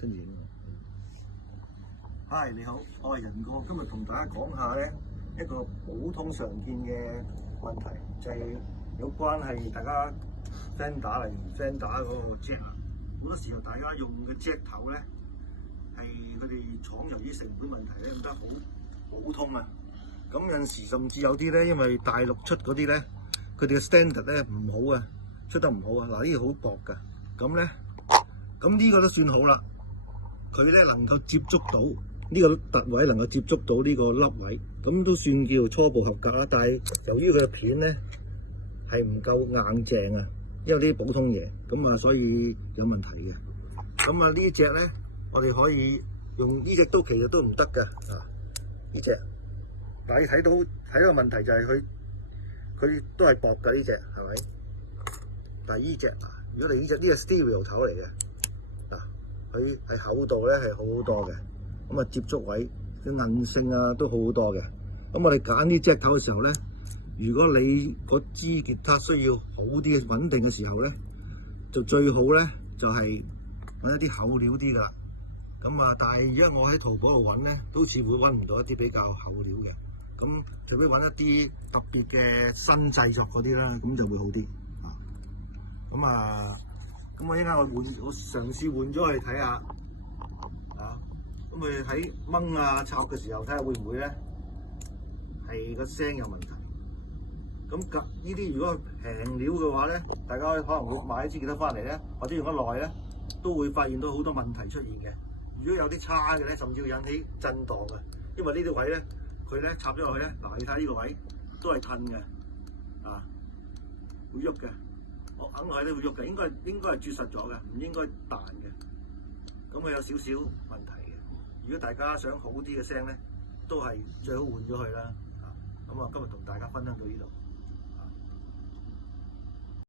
跟住。Hi， 你好，我係仁哥，今日同大家講下咧一個普通常見嘅問題，就係、是、有關係大家 Fender 例如 Fender 嗰個 jack 啊，好多時候大家用嘅 jack 頭咧係佢哋廠由於成本問題咧，覺得好普通啊。咁有陣時甚至有啲咧，因為大陸出嗰啲咧，佢哋嘅 standard 咧唔好啊，出得唔好啊。嗱，呢個好薄㗎，咁呢個都算好啦。佢咧能夠接觸到呢個凸位，能夠接觸到呢個凹位，咁都算叫初步合格啦。但係由於佢嘅片咧係唔夠硬淨啊，因為呢啲普通嘢，咁啊所以有問題嘅。咁啊呢隻咧，我哋可以用呢隻都其實都唔得㗎啊！呢隻，但係你睇到問題就係佢都係薄㗎呢隻，係咪？但係呢隻，如果你呢隻stereo 頭嚟嘅。佢係厚度咧係好好多嘅，咁啊接觸位嘅韌性啊都好好多嘅。咁我哋揀啲 jack 頭嘅時候咧，如果你嗰支吉他需要好啲嘅穩定嘅時候咧，就最好咧就係揾一啲厚料啲噶啦。咁啊，但係而家我喺淘寶度揾咧，都似乎揾唔到一啲比較厚料嘅。咁除非揾一啲特別嘅新製作嗰啲啦，咁就會好啲啊。咁我依家我嘗試換咗去睇下，啊，咁佢喺掹啊插嘅時候睇下會唔會咧係個聲有問題。咁呢啲如果平料嘅話咧，大家可能會買一支吉他翻嚟咧，或者用得耐咧，都會發現到好多問題出現嘅。如果有啲差嘅咧，甚至會引起震盪嘅，因為呢啲位咧，佢咧插咗落去咧，嗱你睇呢個位都係褪嘅，啊，會喐嘅。我硬係都會喐嘅，應該係絕實咗嘅，唔應該彈嘅。咁佢有少少問題嘅。如果大家想好啲嘅聲咧，都係最好換咗佢啦。咁啊，今日同大家分享到呢度。